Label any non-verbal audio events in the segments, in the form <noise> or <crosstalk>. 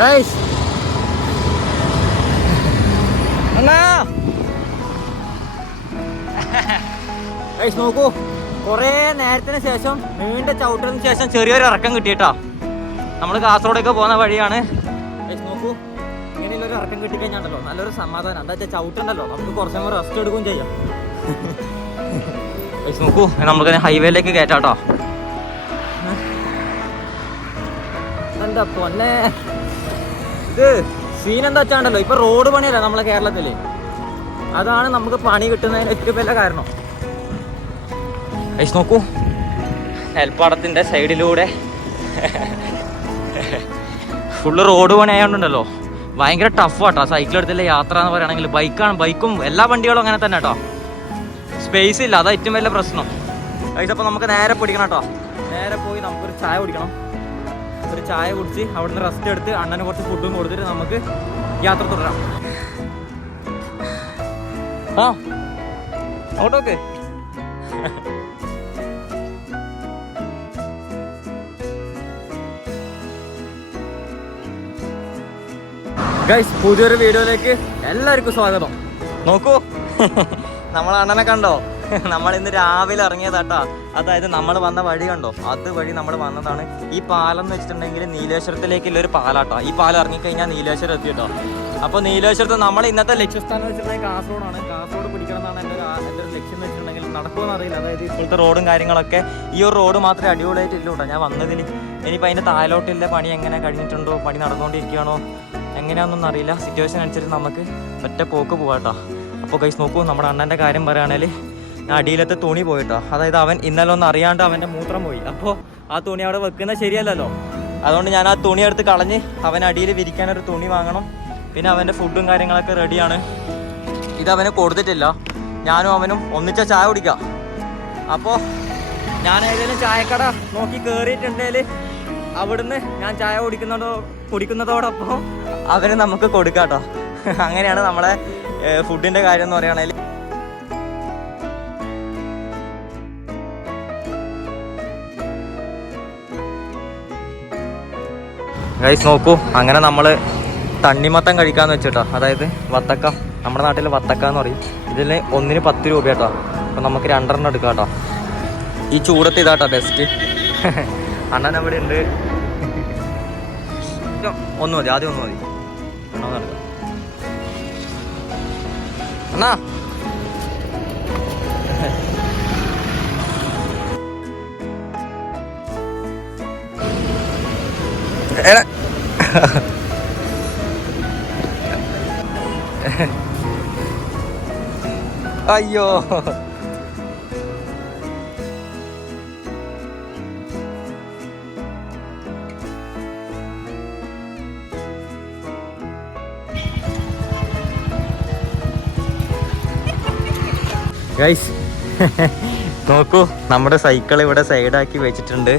Guys അണ്ണാ guys നോക്കൂ. കുറേ നേരത്തിന് ശേഷം നീണ്ട ചവിട്ടത്തിന് ശേഷം ചെറിയൊരു ഇറക്കം കിട്ടിയിട്ടോ. നമ്മൾ കാസർഗോഡൊക്കെ പോകുന്ന വഴിയാണ്. ഗൈസ് നോക്കൂ. ഇങ്ങനെയുള്ള ഒരു ഇറക്കം കിട്ടിക്കഴിഞ്ഞാണ്ടല്ലോ നല്ലൊരു സമാധാനം. എന്താ വെച്ചാൽ ചവിട്ടുണ്ടല്ലോ. നമുക്ക് കുറച്ചും കൂടെ റെസ്റ്റ് എടുക്കുകയും ചെയ്യാം. ഗൈസ് നോക്കൂ. നമുക്ക് ഹൈവേയിലേക്ക് കയറ്റാട്ടോ എന്താ പൊന്നെ? ഇത് സീൻ എന്താ വെച്ചാണ്ടല്ലോ? ഇപ്പൊ റോഡ് പണിയല്ല നമ്മളെ കേരളത്തിൽ? അതാണ് നമുക്ക് പണി കിട്ടുന്നതിന് ഏറ്റവും വലിയ കാരണം. നോക്കൂ. നെൽപ്പാടത്തിന്റെ സൈഡിലൂടെ ഫുള്ള് റോഡ് പണി ആയതുകൊണ്ടല്ലോ ഭയങ്കര ടഫ് ആട്ടോ സൈക്കിൾ എടുത്തില്ല യാത്ര എന്ന് പറയുകയാണെങ്കിൽ ബൈക്കാണ് ബൈക്കും എല്ലാ വണ്ടികളും അങ്ങനെ തന്നെ കേട്ടോ സ്പേസ് ഇല്ല. അതാ ഏറ്റവും വലിയ പ്രശ്നം. അപ്പോൾ നമുക്ക് നേരെ പിടിക്കണം കേട്ടോ നേരെ പോയി നമുക്കൊരു ചായ കുടിക്കണം. ഒരു ചായ കുടിച്ച് അവിടുന്ന് റെസ്റ്റ് എടുത്ത് അണ്ണന് കുറച്ച് ഫുഡും കൊടുത്തിട്ട് നമുക്ക് യാത്ര തുടരാം. ആ അങ്ങോട്ടോക്കെ. ഗൈസ് പുതിയൊരു വീഡിയോയിലേക്ക് എല്ലാവർക്കും സ്വാഗതം. നോക്കൂ. നമ്മൾ അണ്ണനെ കണ്ടോ? നമ്മൾ ഇന്ന് രാവിലെ ഇറങ്ങിയതാട്ടാ. അതായത് നമ്മൾ വന്ന വഴി കണ്ടോ? അത് വഴി നമ്മൾ വന്നതാണ്. ഈ പാലം എന്ന് വെച്ചിട്ടുണ്ടെങ്കിൽ നീലേശ്വരത്തിലേക്കുള്ള ഒരു പാലാട്ടോ. ഈ പാലം ഇറങ്ങിക്കഴിഞ്ഞാൽ നീലേശ്വരം എത്തിയിട്ടോ. അപ്പോൾ നീലേശ്വരത്ത് നമ്മൾ ഇന്നത്തെ ലക്ഷ്യസ്ഥാനം വെച്ചിട്ടുണ്ടെങ്കിൽ കാസർഗോഡാണ്. കാസർഗോഡ് പിടിക്കണം എന്നാണ് എന്റെ ഒരു എന്റെ ഒരു ലക്ഷ്യം എന്ന് വെച്ചിട്ടുണ്ടെങ്കിൽ നടക്കുമെന്ന് അറിയില്ല. അതായത് ഇപ്പോഴത്തെ റോഡും കാര്യങ്ങളൊക്കെ ഈ ഒരു റോഡ് മാത്രമേ അടിപൊളിയായിട്ട് ഇല്ല കേട്ടോ. ഞാൻ വന്നതിന് ഇനിയിപ്പോൾ അതിന്റെ താഴോട്ടില്ല. പണി എങ്ങനെ കഴിഞ്ഞിട്ടുണ്ടോ? പണി നടന്നുകൊണ്ടിരിക്കുകയാണോ? എങ്ങനെയാണെന്നൊന്നും അറിയില്ല. സിറ്റുവേഷൻ അനുസരിച്ച് നമുക്ക് ഒറ്റ പോക്ക് പോകാം കേട്ടോ അപ്പോൾ കൈസ് നോക്കൂ. നമ്മുടെ അണ്ണന്റെ കാര്യം പറയുകയാണെങ്കിൽ അടിയിലത്തെ തുണി പോയിട്ടോ. അതായത് അവൻ ഇന്നലെ ഒന്ന് അറിയാണ്ട് അവന്റെ മൂത്രം പോയി. അപ്പോൾ ആ തുണി അവിടെ വെക്കുന്നത് ശരിയല്ലല്ലോ. അതുകൊണ്ട് ഞാൻ ആ തുണി എടുത്ത് കളഞ്ഞ് അവൻ അടിയിൽ വിരിക്കാനൊരു തുണി വാങ്ങണം. പിന്നെ അവന്റെ ഫുഡും കാര്യങ്ങളൊക്കെ റെഡിയാണ് ഇത് അവന് കൊടുത്തിട്ടില്ല. ഞാനും അവനും ഒന്നിച്ച ചായ കുടിക്കാം. അപ്പോൾ ഞാൻ ഏതെങ്കിലും ചായക്കട നോക്കി കയറിയിട്ടുണ്ടെങ്കിൽ അവിടുന്ന് ഞാൻ ചായ കുടിക്കുന്നതോ കുടിക്കുന്നതോടൊപ്പം അവന് നമുക്ക് കൊടുക്കാം കേട്ടോ അങ്ങനെയാണ് നമ്മളെ ഫുഡിന്റെ കാര്യം എന്ന് പറയുകയാണെങ്കിൽ ഗൈസ് നോക്കൂ. അങ്ങനെ നമ്മൾ തണ്ണിമത്തം കഴിക്കാന്ന് വെച്ചിട്ടോ. അതായത് വത്തക്ക. നമ്മുടെ നാട്ടിൽ വത്തക്ക എന്ന് പറയും. ഇതിൽ ഒന്നിന് പത്ത് രൂപ കേട്ടോ അപ്പം നമുക്ക് രണ്ടെണ്ണം എടുക്കാം കേട്ടോ ഈ ചൂടത്ത് ഇതാട്ടോ ബെസ്റ്റ് <laughs> അണ്ണൻ അവിടെ ഉണ്ട്. <laughs> ഒന്ന് മതി. ആദ്യം ഒന്ന് മതി. അണ്ണാ അയ്യോ. ഗൈസ് <laughs> നോക്കൂ നമ്മുടെ സൈക്കിൾ ഇവിടെ സൈഡാക്കി വെച്ചിട്ടുണ്ട്.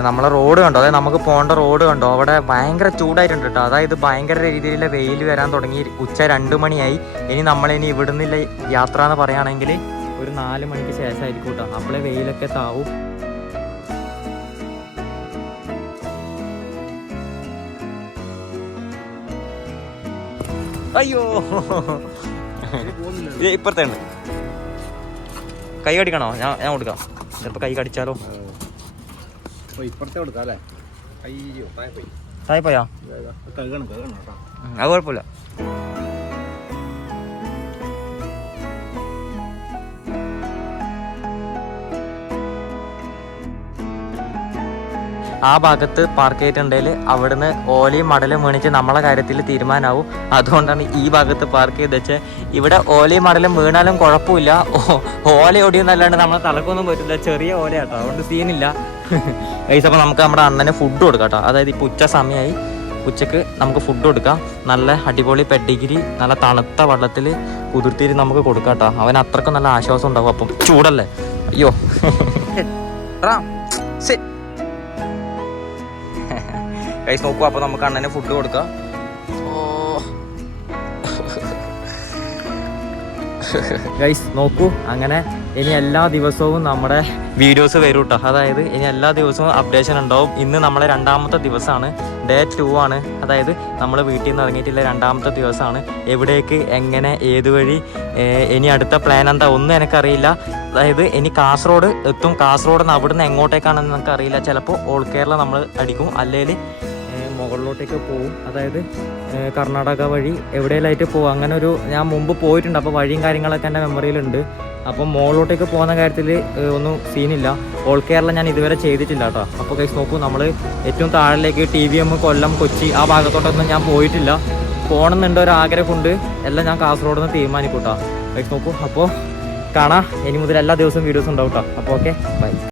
നമ്മളെ റോഡ് കണ്ടോ? അതായത് നമുക്ക് പോകേണ്ട റോഡ് കണ്ടോ? അവിടെ ഭയങ്കര ചൂടായിട്ടുണ്ട് കേട്ടോ. അതായത് ഭയങ്കര രീതിയിലുള്ള വെയിൽ വരാൻ തുടങ്ങി. ഉച്ച രണ്ട് മണിയായി. ഇനി നമ്മളിനി ഇവിടുന്നില്ല യാത്ര എന്ന് പറയുകയാണെങ്കിൽ ഒരു നാല് മണിക്ക് ശേഷമായിരിക്കും കേട്ടോ. അപ്പോഴേ വെയിലൊക്കെ താവും. അയ്യോ. ഇപ്പുറത്തേണ്ട് കൈ കടിക്കണോ? ഞാൻ ഞാൻ കൊടുക്കാം. ചിലപ്പോൾ കൈ കടിച്ചാലോ? ഇപ്പുറത്തെ കൊടുക്കാം അല്ലേ? അയ്യോ കഴുകണം കഴുകണം കേട്ടോ. അത് കുഴപ്പമില്ല. ആ ഭാഗത്ത് പാർക്ക് ചെയ്തിട്ടുണ്ടെങ്കിൽ അവിടുന്ന് ഓലയും മടലും വീണിച്ച് നമ്മളെ കാര്യത്തിൽ തീരുമാനമാവും. അതുകൊണ്ടാണ് ഈ ഭാഗത്ത് പാർക്ക് ചെയ്ത് വെച്ച് ഇവിടെ ഓലയും മടലും വീണാലും കുഴപ്പമില്ല. ഓ- ഓല ഒടിയൊന്നല്ലാണ്ട് നമ്മളെ തലക്കൊന്നും പറ്റില്ല. ചെറിയ ഓലയാട്ടോ. അതുകൊണ്ട് സീനില്ല <laughs> ഗൈസ് അപ്പോൾ നമുക്ക് നമ്മുടെ അണ്ണന് ഫുഡ് കൊടുക്കാം കേട്ടോ. അതായത് ഇപ്പോൾ ഉച്ച സമയമായി ഉച്ചയ്ക്ക് നമുക്ക് ഫുഡ് കൊടുക്കാം. നല്ല അടിപൊളി പെഡിഗിരി നല്ല തണുത്ത വെള്ളത്തിൽ കുതിർത്തിരി നമുക്ക് കൊടുക്കാം കേട്ടോ. അവൻ അത്രക്കും നല്ല ആശ്വാസം ഉണ്ടാവും. അപ്പം ചൂടല്ലേ? അയ്യോ. കൈസ് നോക്കുക അപ്പോൾ നമുക്ക് അണ്ണന് ഫുഡ് കൊടുക്കാം. ഗൈസ് നോക്കൂ അങ്ങനെ ഇനി എല്ലാ ദിവസവും നമ്മുടെ വീഡിയോസ് വരും കേട്ടോ അതായത് ഇനി എല്ലാ ദിവസവും അപ്ഡേഷൻ ഉണ്ടാവും. ഇന്ന് നമ്മളെ രണ്ടാമത്തെ ദിവസമാണ്. ഡേ ടു ആണ്. അതായത് നമ്മൾ വീട്ടിൽ നിന്ന് ഇറങ്ങിയിട്ടുള്ള രണ്ടാമത്തെ ദിവസമാണ്. എവിടേക്ക് എങ്ങനെ ഏത് വഴി ഇനി അടുത്ത പ്ലാൻ എന്താ ഒന്നും എനിക്കറിയില്ല. അതായത് ഇനി കാസർഗോഡ് എത്തും. കാസർഗോഡ് നിന്ന് അവിടുന്ന് എങ്ങോട്ടേക്കാണെന്ന് നമുക്ക് അറിയില്ല ചിലപ്പോൾ ഓൾ കേരള നമ്മൾ അടിക്കും. അല്ലെങ്കിൽ മുകളിലോട്ടേക്ക് പോവും. അതായത് കർണാടക വഴി എവിടെയെല്ലായിട്ട് പോകും അങ്ങനെ ഒരു ഞാൻ മുമ്പ് പോയിട്ടുണ്ട്. അപ്പോൾ വഴിയും കാര്യങ്ങളൊക്കെ എന്റെ മെമ്മറിയിലുണ്ട്. അപ്പം മുകളിലോട്ടേക്ക് പോകുന്ന കാര്യത്തിൽ ഒന്നും സീനില്ല. ഓൾ കേരള ഞാൻ ഇതുവരെ ചെയ്തിട്ടില്ല കേട്ടോ. അപ്പോൾ കൈസ് നോക്കൂ നമ്മൾ ഏറ്റവും താഴിലേക്ക് T V M Kollam Kochi ആ ഭാഗത്തോട്ടൊന്നും ഞാൻ പോയിട്ടില്ല. പോകണമെന്നുണ്ട് ഒരു ആഗ്രഹമുണ്ട്. എല്ലാം ഞാൻ കാസർഗോഡ് നിന്ന് തീരുമാനിക്കൂട്ടോ കൈസ് നോക്കൂ അപ്പോൾ കാണാം. ഇനി മുതൽ എല്ലാ ദിവസവും വീഡിയോസ് ഉണ്ടാവും കേട്ടോ. അപ്പോൾ ഓക്കെ ബൈ